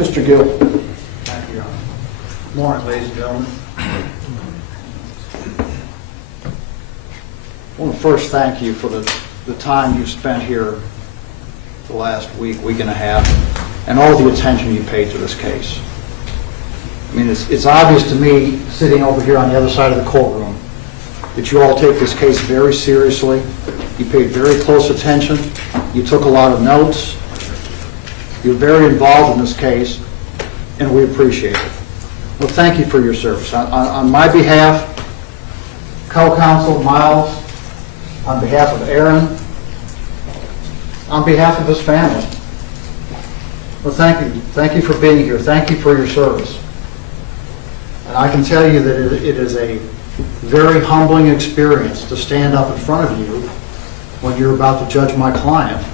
Mr. Gill. Thank you, Your Honor. Morning, ladies and gentlemen. I want to first thank you for the time you've spent here the last week and a half, and all the attention you paid to this case. I mean, it's obvious to me, sitting over here on the other side of the courtroom, that you all take this case very seriously. You paid very close attention. You took a lot of notes. You're very involved in this case, and we appreciate it. Well, thank you for your service. On my behalf, co-counsel Miles, on behalf of Aaron, on behalf of his family. Well, thank you. Thank you for being here. Thank you for your service. And I can tell you that it is a very humbling experience to stand up in front of you when you're about to judge my client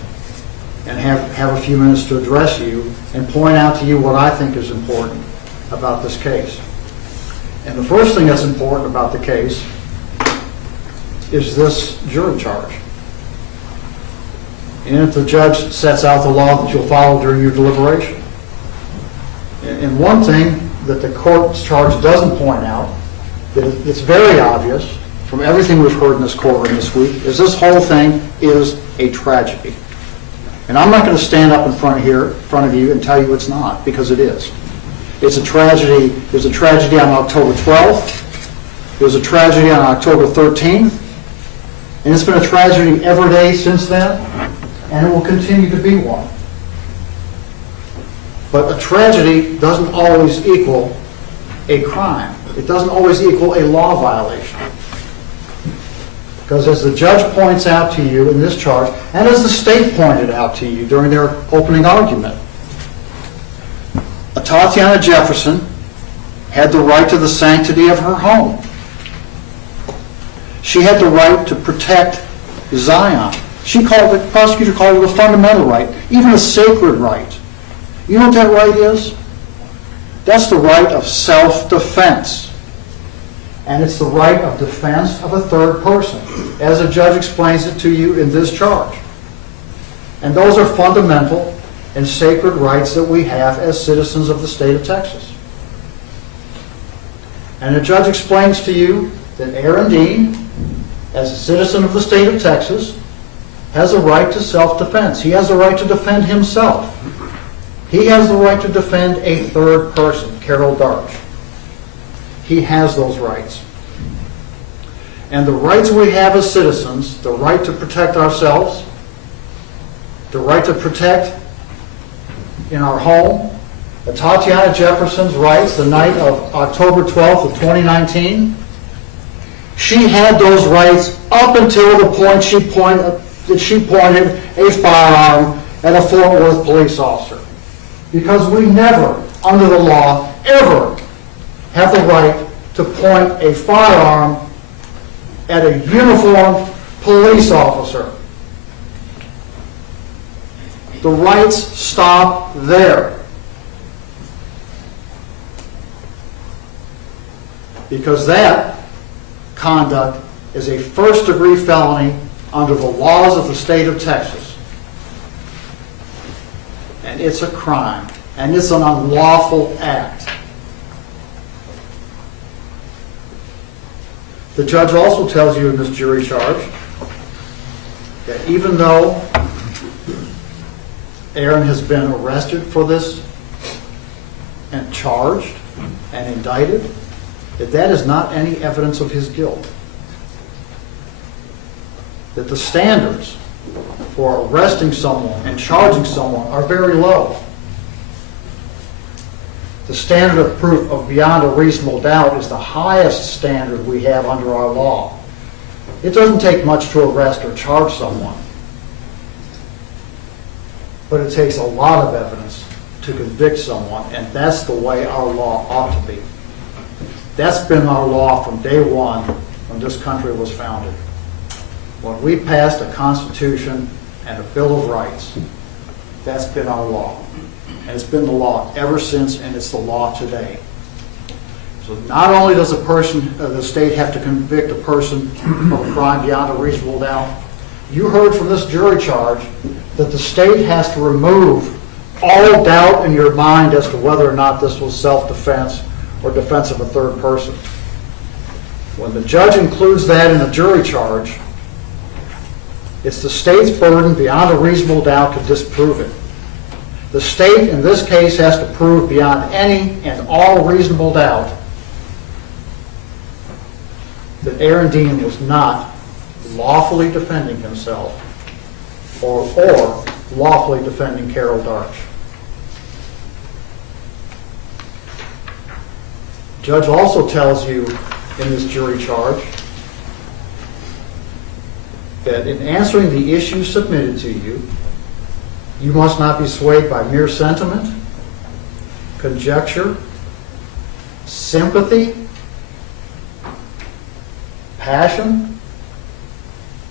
and have a few minutes to address you and point out to you what I think is important about this case. And the first thing that's important about the case is this jury charge. And if the judge sets out the law that you'll follow during your deliberation. And one thing that the court's charge doesn't point out, that it's very obvious from everything we've heard in this courtroom this week, is this whole thing is a tragedy. And I'm not going to stand up in front of you and tell you it's not, because it is. It's a tragedy. It was a tragedy on October 12th. It was a tragedy on October 13th. And it's been a tragedy every day since then, and it will continue to be one. But a tragedy doesn't always equal a crime. It doesn't always equal a law violation. Because as the judge points out to you in this charge, and as the state pointed out to you during their opening argument, Tatiana Jefferson had the right to the sanctity of her home. She had the right to protect Zion. The prosecutor called it a fundamental right, even a sacred right. You know what that right is? That's the right of self-defense. And it's the right of defense of a third person, as the judge explains it to you in this charge. And those are fundamental and sacred rights that we have as citizens of the state of Texas. And the judge explains to you that Aaron Dean, as a citizen of the state of Texas, has a right to self-defense. He has a right to defend himself. He has the right to defend a third person, Carol Darch. He has those rights. And the rights we have as citizens, the right to protect ourselves, the right to protect in our home, Tatiana Jefferson's rights the night of October 12th of 2019, she had those rights up until the point she pointed a firearm at a Fort Worth police officer. Because we never, under the law, ever have the right to point a firearm at a uniformed police officer. The rights stop there. Because that conduct is a first-degree felony under the laws of the state of Texas. And it's a crime. And it's an unlawful act. The judge also tells you in this jury charge that even though Aaron has been arrested for this and charged and indicted, that is not any evidence of his guilt. That the standards for arresting someone and charging someone are very low. The standard of proof of beyond a reasonable doubt is the highest standard we have under our law. It doesn't take much to arrest or charge someone, but it takes a lot of evidence to convict someone, and that's the way our law ought to be. That's been our law from day one when this country was founded. When we passed a Constitution and a Bill of Rights, that's been our law. And it's been the law ever since, and it's the law today. So not only does the state have to convict a person of a crime beyond a reasonable doubt, you heard from this jury charge that the state has to remove all doubt in your mind as to whether or not this was self-defense or defense of a third person. When the judge includes that in a jury charge, it's the state's burden beyond a reasonable doubt to disprove it. The state, in this case, has to prove beyond any and all reasonable doubt that Aaron Dean was not lawfully defending himself or lawfully defending Carol Darch. The judge also tells you in this jury charge that in answering the issues submitted to you, you must not be swayed by mere sentiment, conjecture, sympathy, passion,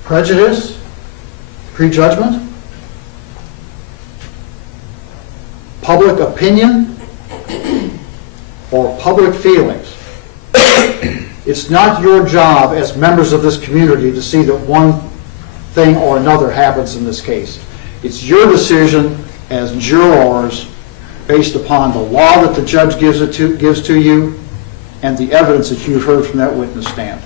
prejudice, prejudgment, public opinion, or public feelings. It's not your job as members of this community to see that one thing or another happens in this case. It's your decision as jurors based upon the law that the judge gives to you and the evidence that you've heard from that witness stand.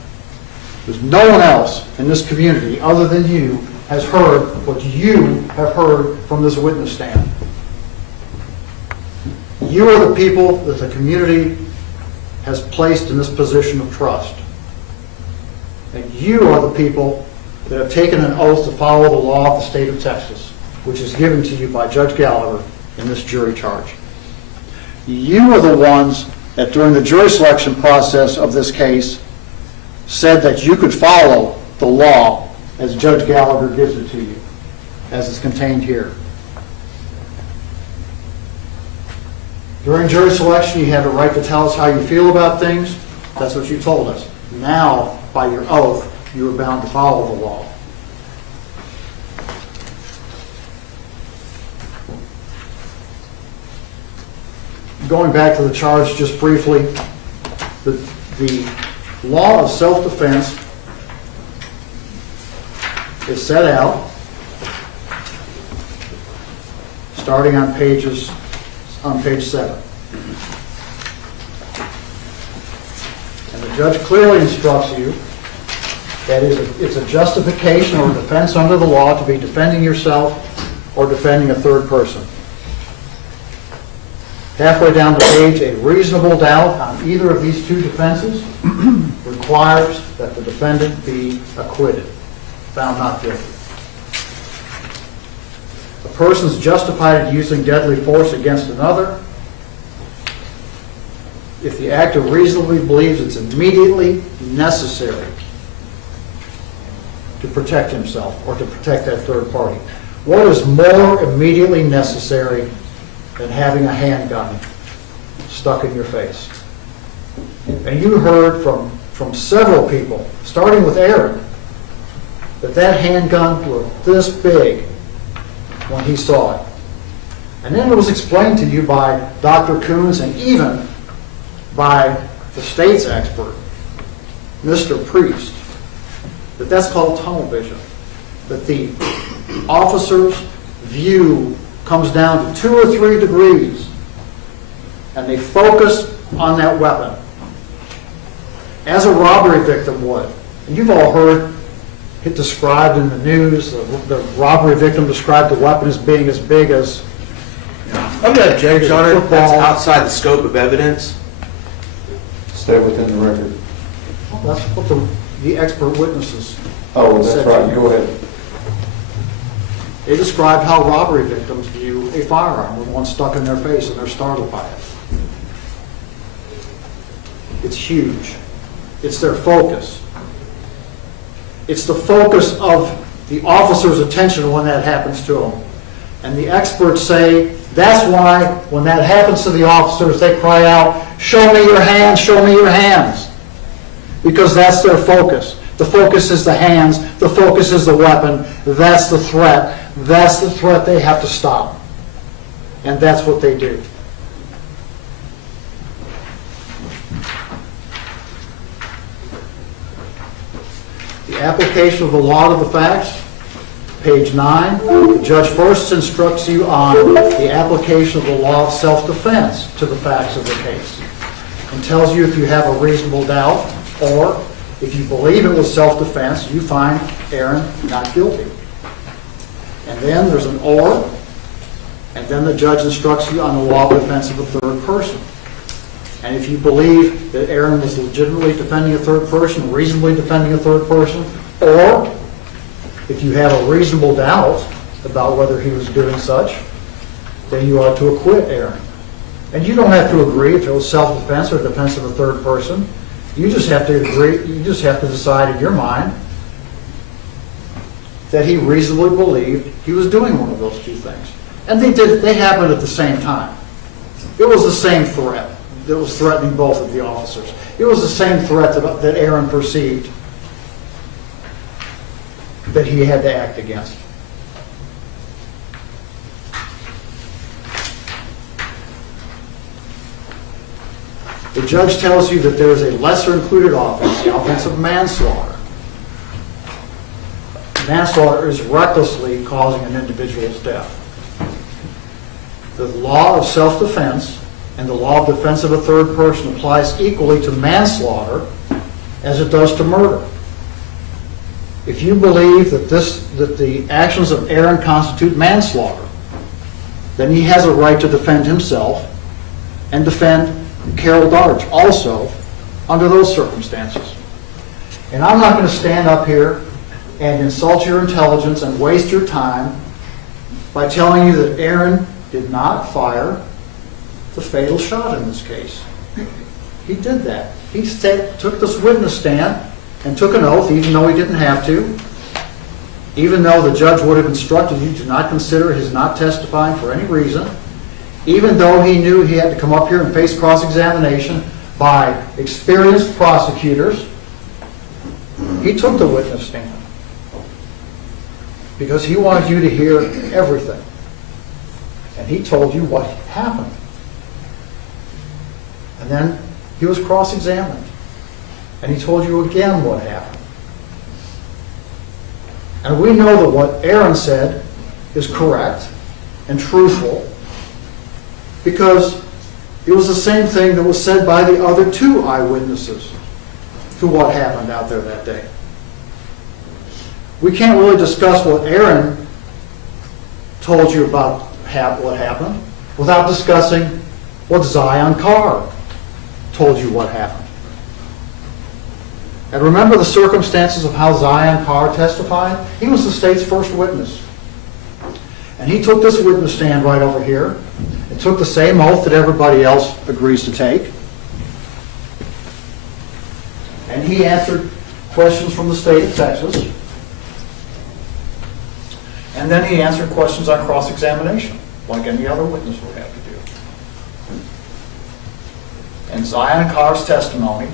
Because no one else in this community other than you has heard what you have heard from this witness stand. You are the people that the community has placed in this position of trust. And you are the people that have taken an oath to follow the law of the state of Texas, which is given to you by Judge Gallagher in this jury charge. You are the ones that during the jury selection process of this case said that you could follow the law as Judge Gallagher gives it to you, as it's contained here. During jury selection, you had the right to tell us how you feel about things. That's what you told us. Now, by your oath, you are bound to follow the law. Going back to the charge just briefly, the law of self-defense is set out starting on page 7. And the judge clearly instructs you that it's a justification or a defense under the law to be defending yourself or defending a third person. Halfway down the page, a reasonable doubt on either of these two defenses requires that the defendant be acquitted, found not guilty. A person is justified in using deadly force against another if the actor reasonably believes it's immediately necessary to protect himself or to protect that third party. What is more immediately necessary than having a handgun stuck in your face? And you heard from several people, starting with Aaron, that handgun was this big when he saw it. And then it was explained to you by Dr. Coons and even by the state's expert, Mr. Priest, that that's called tunnel vision, that the officer's view comes down to 2 or 3 degrees and they focus on that weapon as a robbery victim would. And you've all heard it described in the news, the robbery victim described the weapon as being as big as I'm going to object, Your Honor. That's outside the scope of evidence. Stay within the record. that's what the expert witnesses Oh, that's said. right. Go ahead. They described how robbery victims view a firearm with one stuck in their face and they're startled by it. It's huge. It's their focus. It's the focus of the officer's attention when that happens to them. And the experts say that's why when that happens to the officers, they cry out, "Show me your hands, show me your hands." Because that's their focus. The focus is the hands. The focus is the weapon. That's the threat. That's the threat they have to stop. And that's what they do. The application of the law to the facts Page 9, the judge first instructs you on the application of the law of self-defense to the facts of the case and tells you if you have a reasonable doubt or if you believe it was self-defense, you find Aaron not guilty. And then there's an or, and then the judge instructs you on the law of defense of a third person. And if you believe that Aaron was legitimately defending a third person, reasonably defending a third person, or if you have a reasonable doubt about whether he was doing such, then you ought to acquit Aaron. And you don't have to agree if it was self-defense or defense of a third person. You just have to agree, you just have to decide in your mind that he reasonably believed he was doing one of those two things. And they happened at the same time. It was the same threat that was threatening both of the officers. It was the same threat that Aaron perceived that he had to act against. The judge tells you that there is a lesser included offense, the offense of manslaughter. Manslaughter is recklessly causing an individual's death. The law of self-defense and the law of defense of a third person applies equally to manslaughter as it does to murder. If you believe that the actions of Aaron constitute manslaughter, then he has a right to defend himself and defend Carol Darge also under those circumstances. And I'm not going to stand up here and insult your intelligence and waste your time by telling you that Aaron did not fire the fatal shot in this case. He did that. He took this witness stand and took an oath even though he didn't have to, even though the judge would have instructed you to not consider his not testifying for any reason, even though he knew he had to come up here and face cross-examination by experienced prosecutors. He took the witness stand because he wanted you to hear everything. And he told you what happened. And then he was cross-examined. And he told you again what happened. And we know that what Aaron said is correct and truthful because it was the same thing that was said by the other two eyewitnesses to what happened out there that day. We can't really discuss what Aaron told you about what happened without discussing what Zion Carr told you what happened. And remember the circumstances of how Zion Carr testified? He was the state's first witness. And he took this witness stand right over here and took the same oath that everybody else agrees to take. And he answered questions from the state of Texas. And then he answered questions on cross-examination, like any other witness would have to do. And Zion Carr's testimony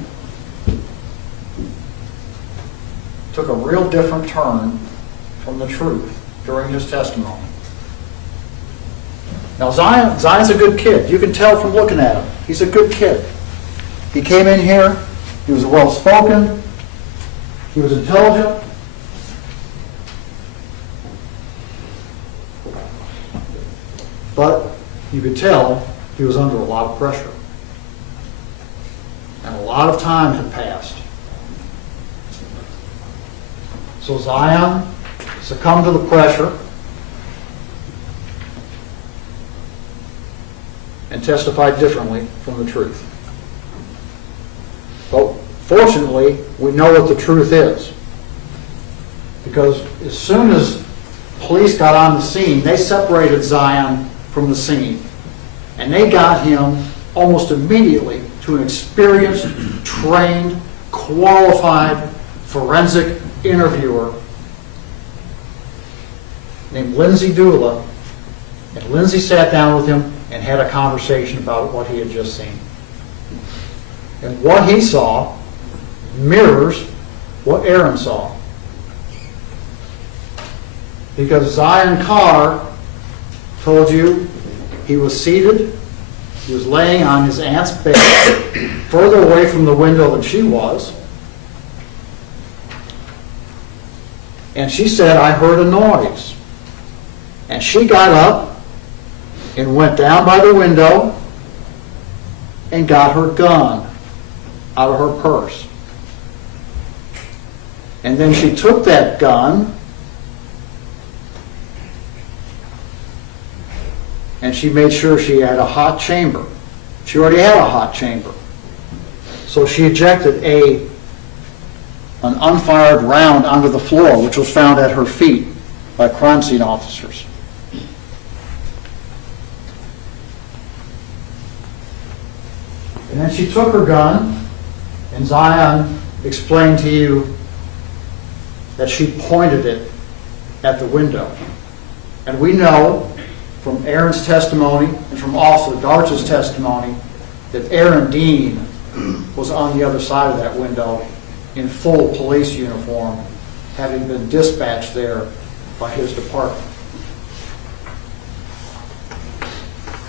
took a real different turn from the truth during his testimony. Now Zion's a good kid. You can tell from looking at him. He's a good kid. He came in here, he was well-spoken, he was intelligent. But you could tell he was under a lot of pressure. And a lot of time had passed. So Zion succumbed to the pressure and testified differently from the truth. But fortunately, we know what the truth is. Because as soon as police got on the scene, they separated Zion from the scene. And they got him almost immediately to an experienced, trained, qualified forensic interviewer named Lindsay Dula. And Lindsay sat down with him and had a conversation about what he had just seen. And what he saw mirrors what Aaron saw. Because Zion Carr told you he was seated, he was laying on his aunt's bed, further away from the window than she was. And she said, I heard a noise. And she got up and went down by the window and got her gun out of her purse. And then she took that gun and she made sure she had a hot chamber. She already had a hot chamber. So she ejected an unfired round onto the floor, which was found at her feet by crime scene officers. And then she took her gun, and Zion explained to you that she pointed it at the window. And we know from Aaron's testimony and from Officer Darch's testimony that Aaron Dean was on the other side of that window in full police uniform, having been dispatched there by his department.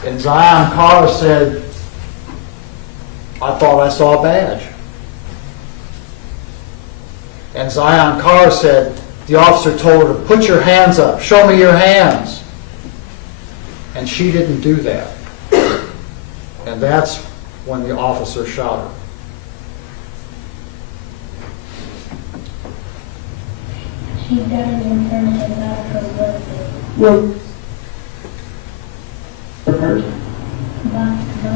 And Zion Carr said, I thought I saw a badge. And Zion Carr said, the officer told her to put your hands up, show me your hands. And she didn't do that. And that's when the officer shot her. She died in terms of not her birthday, Well, the person, not the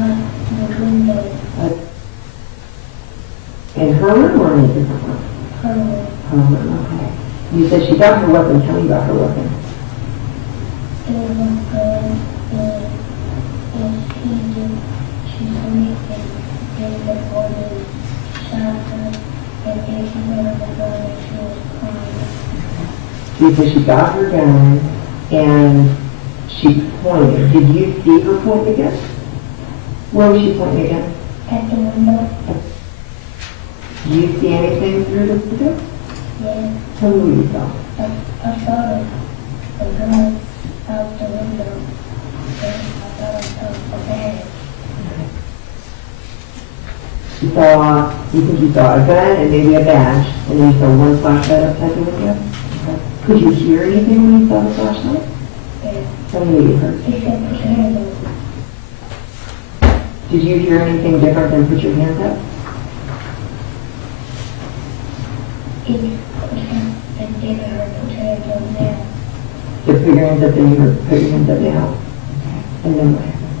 window, in her room or in a different room? her room. Her room, okay. You said she got her weapon. Tell me about her weapon. It was a gun, and she believed it, gave the order, shot her, and gave her the gun, and she was crying. You said she got her gun and she pointed. Did you see her point the gun? Where was she pointing the gun? At the window, Do you see anything through the window? yeah, Tell me what you saw. I saw the gun out the window, and I thought I saw a bag. You think you saw a gun and maybe a badge, and then you saw one flashlight outside the window? Okay. Could you hear anything when you saw the flashlight? Yeah, Tell me what you heard. he said, put your hands up. Did you hear anything different than put your hands up? He put your hands, and gave her, put your hands up now. So put your hands up and you heard, put your hands up now. Okay. And then what happened?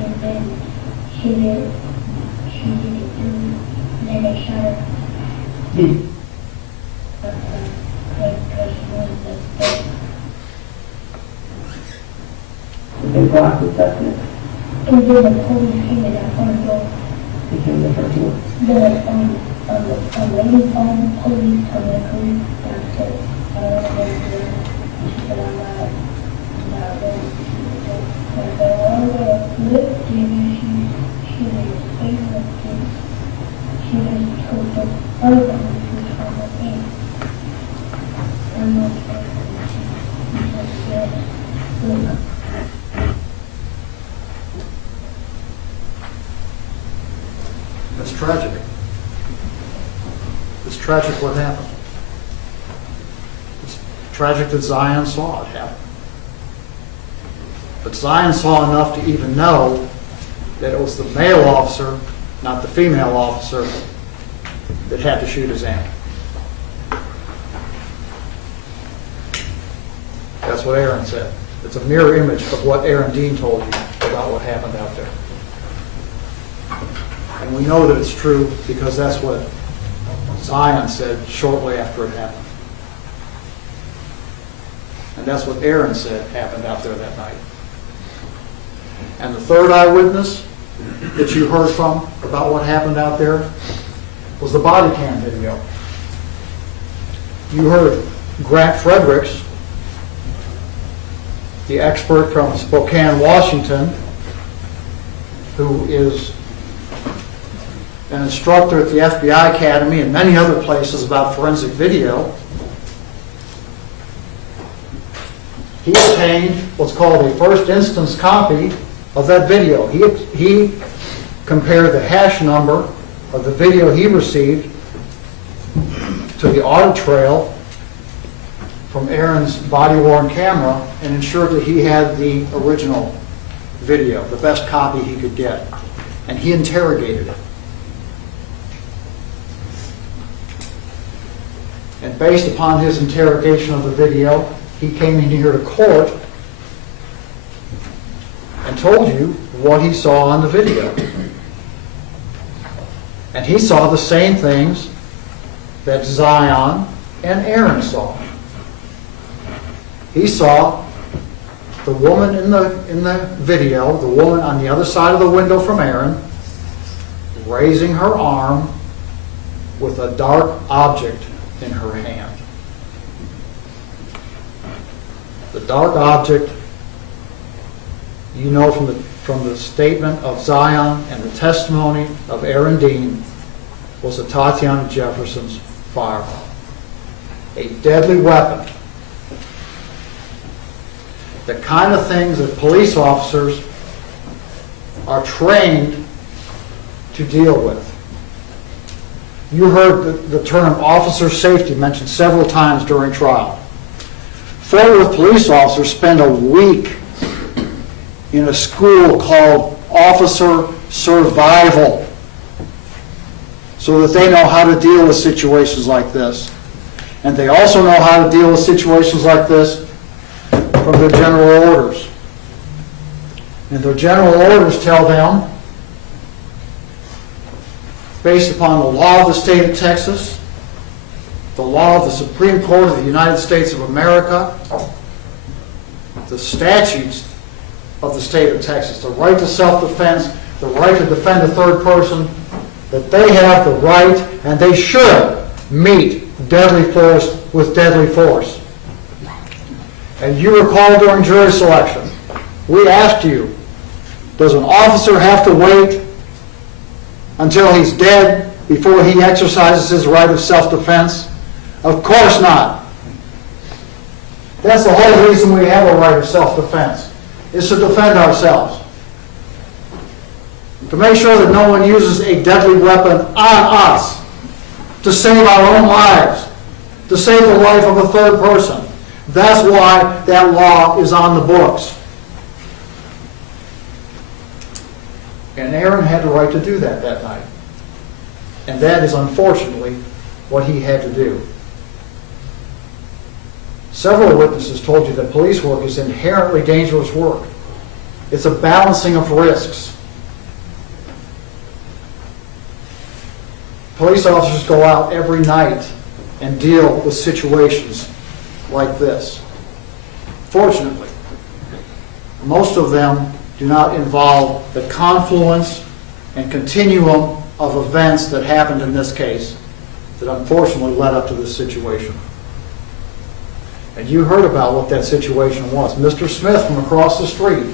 And then she did it too. And then they shot her, Did, because she was the first. did they block the suspect? And then the police came in that front door. They came to the front door. The lady called the police, told the police downstairs. I don't know what they're doing. She said, I'm not ready. And they were all there lifting, and she was able to, she just told the other police who was on the thing. I'm not sure. She said, yes, look. That's tragic. It's tragic what happened. It's tragic that Zion saw it happen. But Zion saw enough to even know that it was the male officer, not the female officer, that had to shoot his aunt. That's what Aaron said. It's a mirror image of what Aaron Dean told you about what happened out there. And we know that it's true because that's what Zion said shortly after it happened. And that's what Aaron said happened out there that night. And the third eyewitness that you heard from about what happened out there was the body cam video. You heard Grant Fredericks, the expert from Spokane, Washington, who is an instructor at the FBI Academy and many other places about forensic video. He obtained what's called a first instance copy of that video. He compared the hash number of the video he received to the audit trail from Aaron's body-worn camera and ensured that he had the original video, the best copy he could get. And he interrogated it. And based upon his interrogation of the video, he came in here to court and told you what he saw on the video. And he saw the same things that Zion and Aaron saw. He saw the woman in the video, the woman on the other side of the window from Aaron, raising her arm with a dark object in her hand. The dark object, you know from the statement of Zion and the testimony of Aaron Dean, was a Tatiana Jefferson's fireball. A deadly weapon. The kind of things that police officers are trained to deal with. You heard the term officer safety mentioned several times during trial. Fort Worth police officers spend a week in a school called officer survival so that they know how to deal with situations like this. And they also know how to deal with situations like this from their general orders. And their general orders tell them, based upon the law of the state of Texas, the law of the Supreme Court of the United States of America, the statutes of the state of Texas, the right to self-defense, the right to defend a third person, that they have the right and they should meet deadly force with deadly force. And you recall during jury selection, we asked you, does an officer have to wait until he's dead before he exercises his right of self-defense? Of course not. That's the whole reason we have a right of self-defense, is to defend ourselves. To make sure that no one uses a deadly weapon on us to save our own lives, to save the life of a third person. That's why that law is on the books. And Aaron had the right to do that night. And that is unfortunately what he had to do. Several witnesses told you that police work is inherently dangerous work. It's a balancing of risks. Police officers go out every night and deal with situations like this. Fortunately, most of them do not involve the confluence and continuum of events that happened in this case that unfortunately led up to this situation. And you heard about what that situation was. Mr. Smith from across the street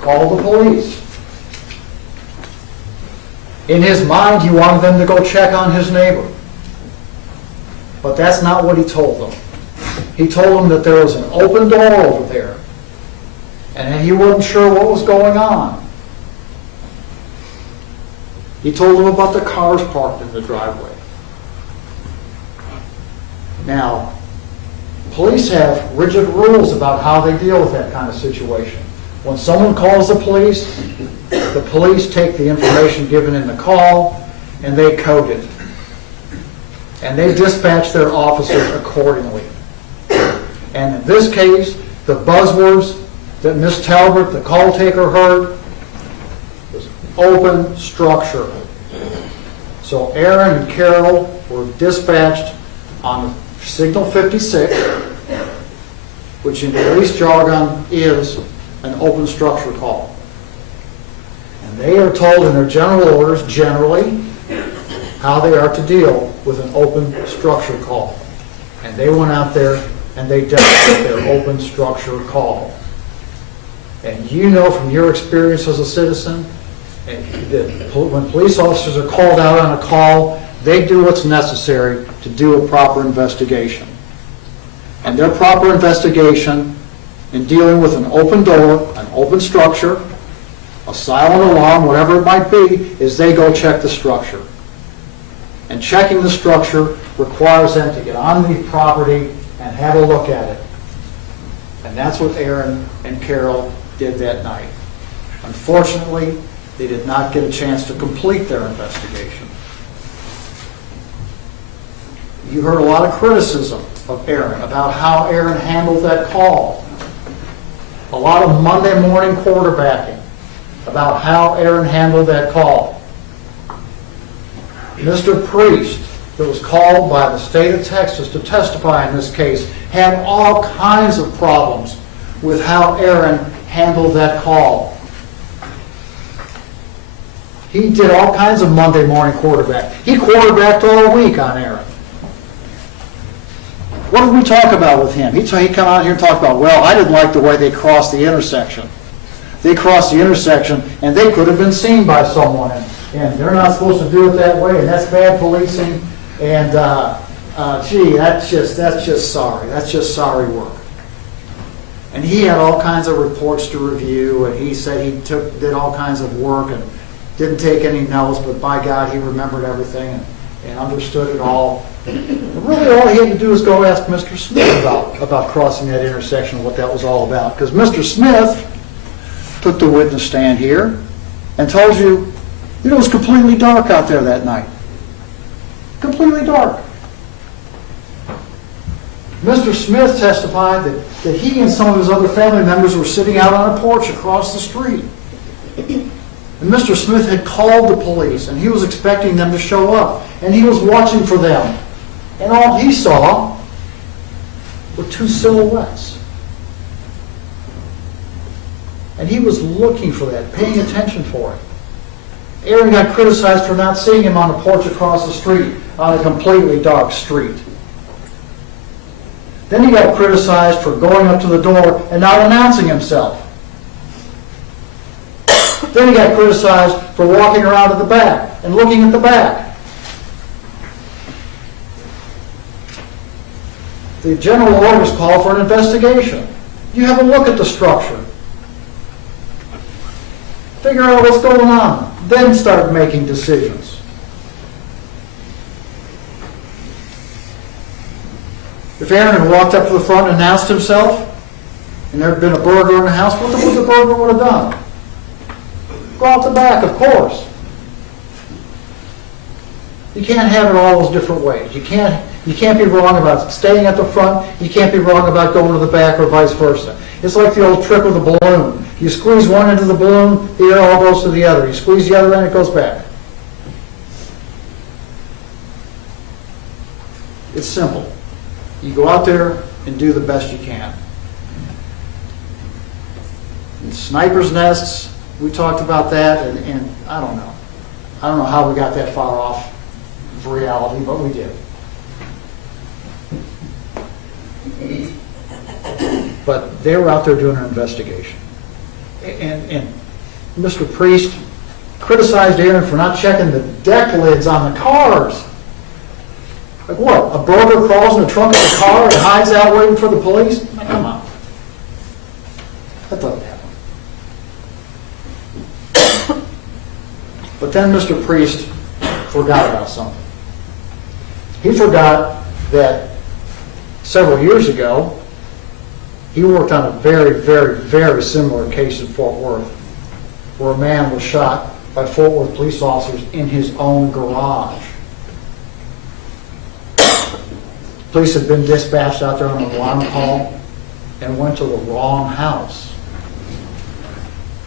called the police. In his mind, he wanted them to go check on his neighbor. But that's not what he told them. He told them that there was an open door over there, and he wasn't sure what was going on. He told them about the cars parked in the driveway. Now, police have rigid rules about how they deal with that kind of situation. When someone calls the police take the information given in the call and they code it. And they dispatch their officers accordingly. And in this case, the buzzwords that Ms. Talbert, the call taker, heard was open structure. So Aaron and Carol were dispatched on Signal 56, which in police jargon is an open structure call. And they are told in their general orders, generally, how they are to deal with an open structure call. And they went out there and they dealt with their open structure call. And you know from your experience as a citizen, that when police officers are called out on a call, they do what's necessary to do a proper investigation. And their proper investigation in dealing with an open door, an open structure, a silent alarm, whatever it might be, is they go check the structure. And checking the structure requires them to get on the property and and have a look at it. And that's what Aaron and Carol did that night. Unfortunately, they did not get a chance to complete their investigation. You heard a lot of criticism of Aaron about how Aaron handled that call. A lot of Monday morning quarterbacking about how Aaron handled that call. Mr. Priest, that was called by the state of Texas to testify in this case, had all kinds of problems with how Aaron handled that call. He did all kinds of Monday morning quarterback. He quarterbacked all week on Aaron. What did we talk about with him? He'd come out here and talk about, well, I didn't like the way they crossed the intersection. They crossed the intersection, and they could have been seen by someone, and they're not supposed to do it that way, and that's bad policing, and gee, that's just sorry. That's just sorry work. And he had all kinds of reports to review, and he said he did all kinds of work and didn't take any notes, but by God, he remembered everything and understood it all. And really, all he had to do was go ask Mr. Smith about crossing that intersection, what that was all about. Because Mr. Smith took the witness stand here and told you, it was completely dark out there that night. Completely dark. Mr. Smith testified that he and some of his other family members were sitting out on a porch across the street. And Mr. Smith had called the police, and he was expecting them to show up, and he was watching for them. And all he saw were two silhouettes. And he was looking for that, paying attention for it. Aaron got criticized for not seeing him on a porch across the street, on a completely dark street. Then he got criticized for going up to the door and not announcing himself. Then he got criticized for walking around at the back and looking at the back. The general orders call for an investigation. You have a look at the structure. Figure out what's going on. Then start making decisions. If Aaron had walked up to the front and announced himself, and there had been a burglar in the house, what the burglar would have done? Go out the back, of course. You can't have it all those different ways. You can't be wrong about staying at the front. You can't be wrong about going to the back or vice versa. It's like the old trick with the balloon. You squeeze one end of the balloon, the air all goes to the other. You squeeze the other end, it goes back. It's simple. You go out there and do the best you can. And snipers' nests, we talked about that, and I don't know. I don't know how we got that far off of reality, but we did. But they were out there doing an investigation. And Mr. Priest criticized Aaron for not checking the deck lids on the cars. Like what? A burglar crawls in the trunk of the car and hides out waiting for the police? Now, come on. That doesn't happen. But then Mr. Priest forgot about something. He forgot that several years ago, he worked on a very, very, very similar case in Fort Worth, where a man was shot by Fort Worth police officers in his own garage. Police had been dispatched out there on an alarm call and went to the wrong house.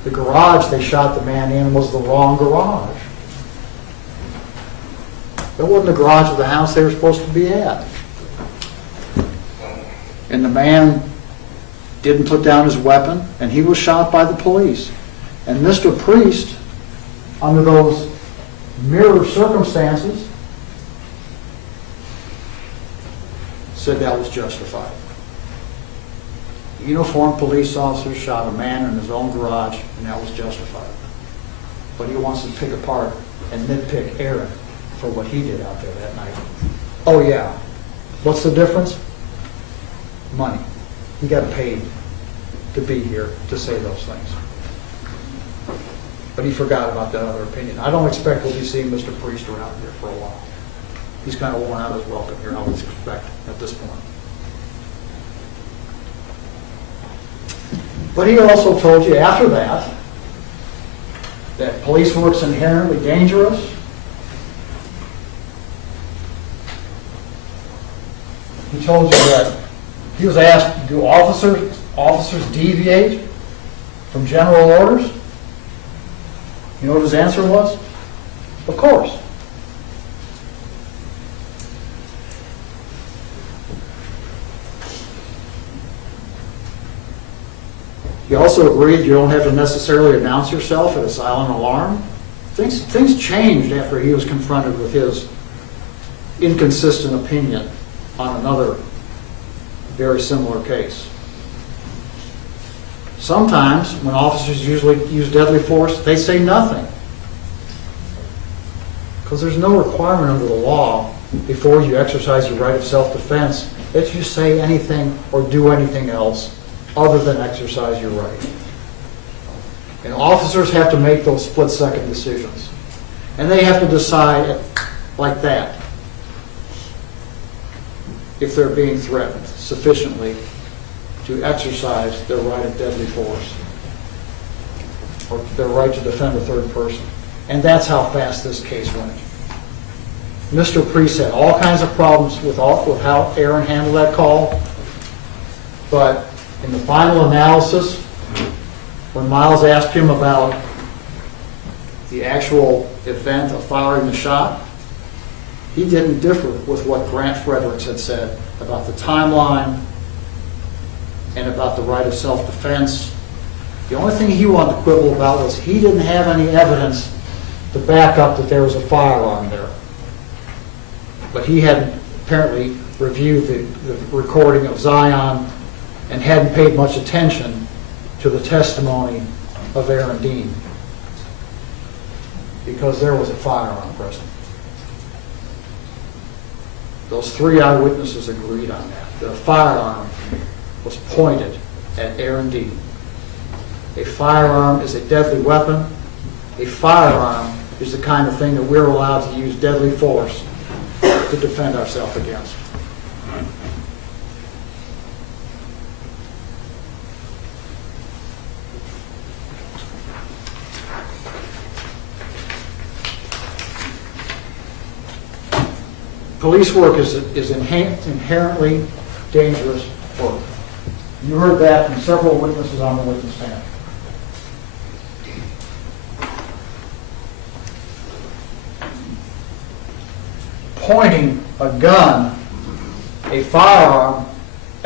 The garage they shot the man in was the wrong garage. That wasn't the garage of the house they were supposed to be at. And the man didn't put down his weapon, and he was shot by the police. And Mr. Priest, under those mirror circumstances, said that was justified. Uniformed police officers shot a man in his own garage, and that was justified. But he wants to pick apart and nitpick Aaron for what he did out there that night. Oh yeah. What's the difference? Money. He got paid to be here to say those things. But he forgot about that other opinion. I don't expect we'll be seeing Mr. Priest around here for a while. He's kind of worn out his welcome here, I would expect, at this point. But he also told you after that police work's inherently dangerous. He told you that he was asked, do officers deviate from general orders? You know what his answer was? Of course. He also agreed you don't have to necessarily announce yourself at a silent alarm. Things changed after he was confronted with his inconsistent opinion on another very similar case. Sometimes, when officers usually use deadly force, they say nothing. Because there's no requirement under the law before you exercise your right of self-defense that you say anything or do anything else other than exercise your right. And officers have to make those split-second decisions. And they have to decide like that if they're being threatened sufficiently to exercise their right of deadly force or their right to defend a third person. And that's how fast this case went. Mr. Priest had all kinds of problems with how Aaron handled that call, but in the final analysis, when Miles asked him about the actual event of firing the shot, he didn't differ with what Grant Fredericks had said about the timeline and about the right of self-defense. The only thing he wanted to quibble about was he didn't have any evidence to back up that there was a firearm there. But he had apparently reviewed the recording of Zion and hadn't paid much attention to the testimony of Aaron Dean because there was a firearm present. Those three eyewitnesses agreed on that. The firearm was pointed at Aaron Dean. A firearm is a deadly weapon. A firearm is the kind of thing that we're allowed to use deadly force to defend ourselves against. Police work is inherently dangerous work. You heard that from several witnesses on the witness stand. Pointing a gun, a firearm,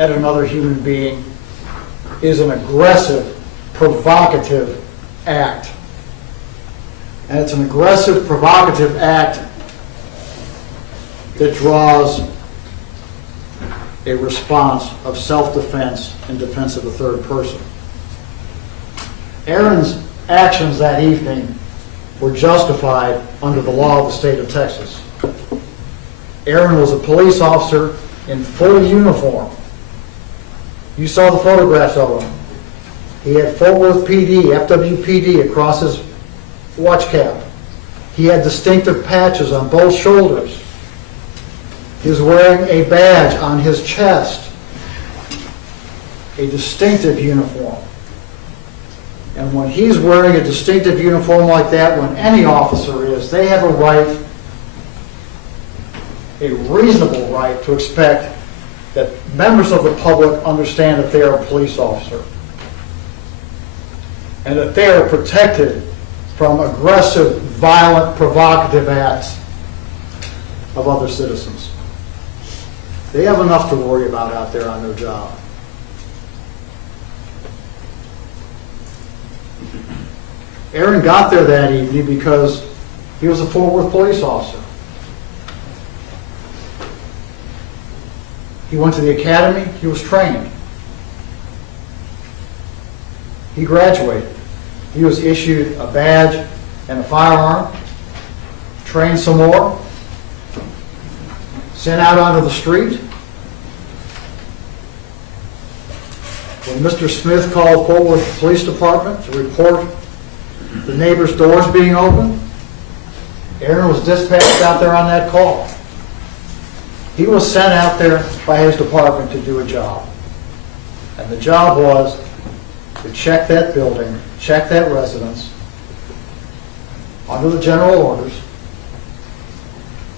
at another human being is an aggressive, provocative act. And it's an aggressive, provocative act that draws a response of self-defense and defense of a third person. Aaron's actions that evening were justified under the law of the state of Texas. Aaron was a police officer in full uniform. You saw the photographs of him. He had Fort Worth PD, FWPD across his watch cap. He had distinctive patches on both shoulders. He was wearing a badge on his chest, a distinctive uniform. And when he's wearing a distinctive uniform like that, when any officer is, they have a right, a reasonable right to expect that members of the public understand that they are a police officer and that they are protected from aggressive, violent, provocative acts of other citizens. They have enough to worry about out there on their job. Aaron got there that evening because he was a Fort Worth police officer. He went to the academy, he was trained. He graduated. He was issued a badge and a firearm, trained some more, sent out onto the street. When Mr. Smith called Fort Worth Police Department to report the neighbor's doors being open, Aaron was dispatched out there on that call. He was sent out there by his department to do a job. And the job was to check that building, check that residence, under the general orders,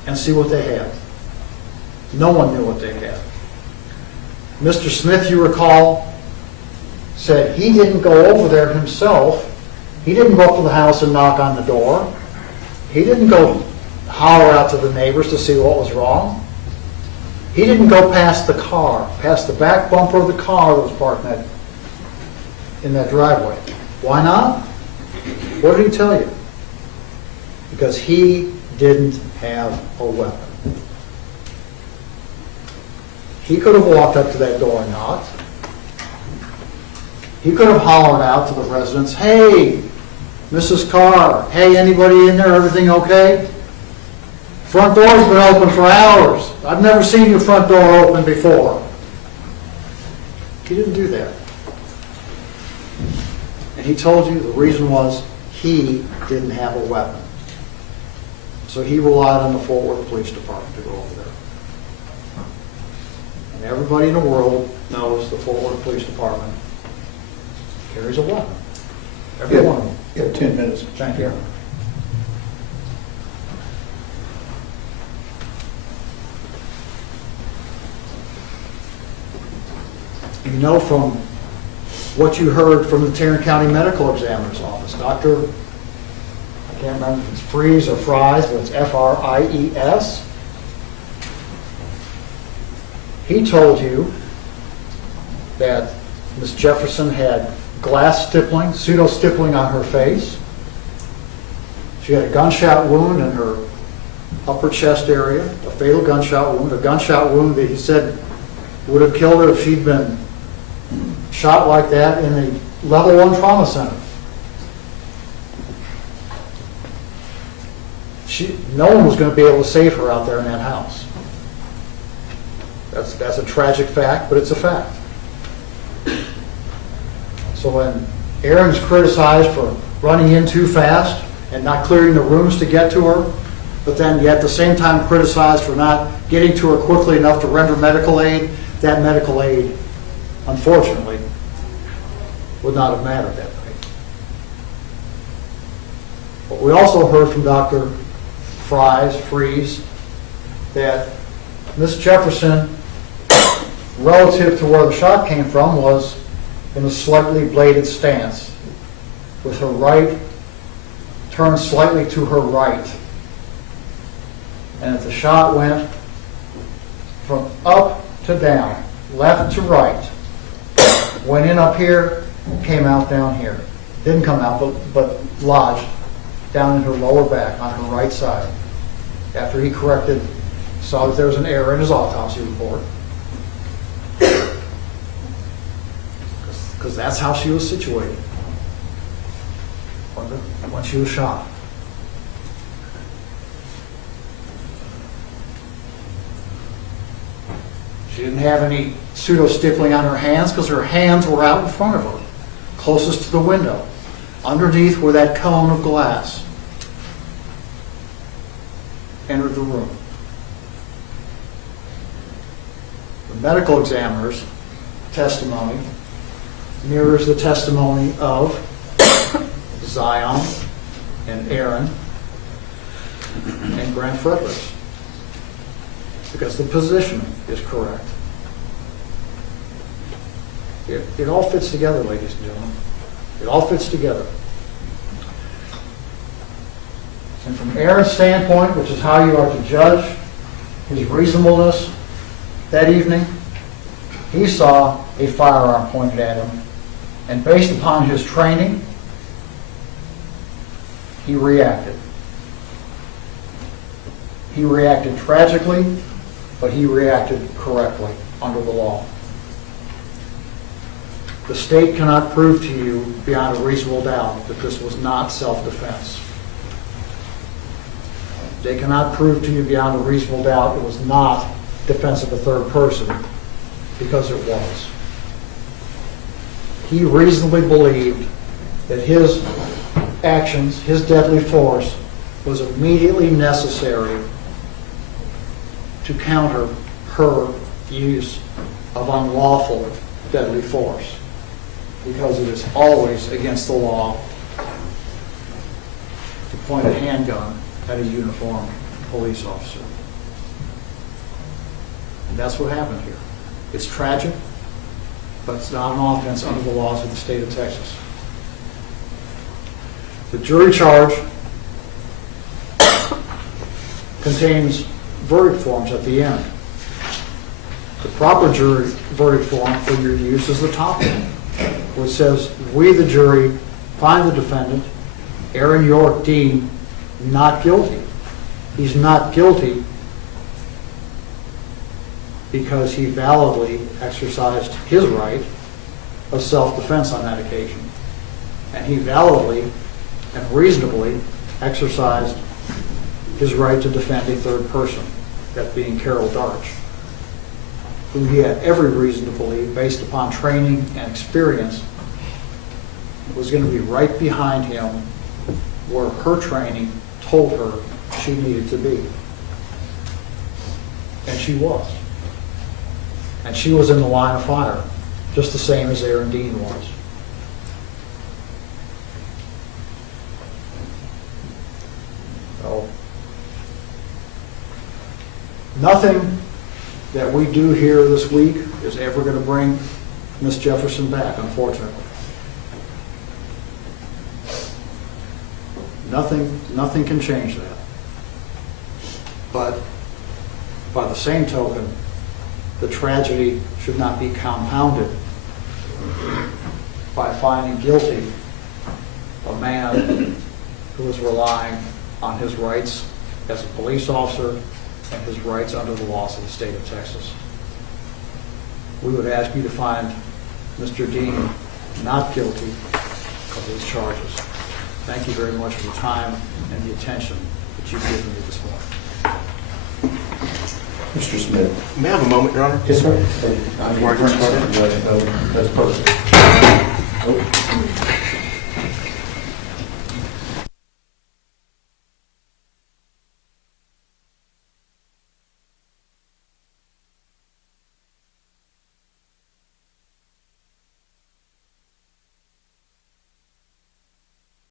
and see what they had. No one knew what they had. Mr. Smith, you recall, said he didn't go over there himself. He didn't go up to the house and knock on the door. He didn't go holler out to the neighbors to see what was wrong. He didn't go past the car, past the back bumper of the car that was parked in that driveway. Why not? What did he tell you? Because he didn't have a weapon. He could have walked up to that door and knocked. He could have hollered out to the residents, "Hey, Mrs. Carr, hey, anybody in there, everything okay? Front door's been open for hours. I've never seen your front door open before." He didn't do that. And he told you the reason was he didn't have a weapon. So he relied on the Fort Worth Police Department to go over there. And everybody in the world knows the Fort Worth Police Department carries a weapon. Every one of them. You have 10 minutes. Thank you. You know from what you heard from the Tarrant County Medical Examiner's Office, Dr. I can't remember if it's Fries or Fries, but it's F-R-I-E-S. He told you that Ms. Jefferson had glass stippling, pseudo-stippling on her face. She had a gunshot wound in her upper chest area, a fatal gunshot wound that he said would have killed her if she'd been shot like that in a level 1 trauma center. No one was going to be able to save her out there in that house. That's a tragic fact, but it's a fact. So when Aaron's criticized for running in too fast and not clearing the rooms to get to her, but then yet at the same time criticized for not getting to her quickly enough to render medical aid, that medical aid, unfortunately, would not have mattered that night. But we also heard from Dr. Fries, that Miss Jefferson, relative to where the shot came from, was in a slightly bladed stance, with her right turned slightly to her right. And if the shot went from up to down, left to right, went in up here, came out down here. Didn't come out, but lodged down in her lower back on her right side. After he corrected, saw that there was an error in his autopsy report. Because that's how she was situated when she was shot. She didn't have any pseudo-stippling on her hands because her hands were out in front of her, closest to the window, underneath where that cone of glass entered the room. The medical examiner's testimony mirrors the testimony of Zion and Aaron and Grant Fredericks, because the positioning is correct. It all fits together, ladies and gentlemen. It all fits together. And from Aaron's standpoint, which is how you are to judge his reasonableness that evening, he saw a firearm pointed at him, and based upon his training, he reacted. He reacted tragically, but he reacted correctly under the law. The state cannot prove to you beyond a reasonable doubt that this was not self-defense. They cannot prove to you beyond a reasonable doubt it was not defense of a third person, because it was. He reasonably believed that his actions, his deadly force, was immediately necessary to counter her use of unlawful deadly force. because it is always against the law to point a handgun at a uniformed police officer. And that's what happened here. It's tragic, but it's not an offense under the laws of the state of Texas. The jury charge contains verdict forms at the end. The proper jury verdict form for your use is the top one, which says, "We, the jury, find the defendant, Aaron York Dean, not guilty." He's not guilty because he validly exercised his right of self-defense on that occasion. And he validly and reasonably exercised his right to defend a third person, that being Carol Darch, who he had every reason to believe, based upon training and experience, was going to be right behind him where her training told her she needed to be. And she was. And she was in the line of fire, just the same as Aaron Dean was. So, nothing that we do here this week is ever going to bring Miss Jefferson back, unfortunately. Nothing can change that. But by the same token, the tragedy should not be compounded by finding guilty a man who was relying on his rights as a police officer and his rights under the laws of the state of Texas. We would ask you to find Mr. Dean not guilty of these charges. Thank you very much for the time and the attention that you've given me this morning. Mr. Smith. May I have a moment, Your Honor? Yes, sir. Before I get started? That's perfect.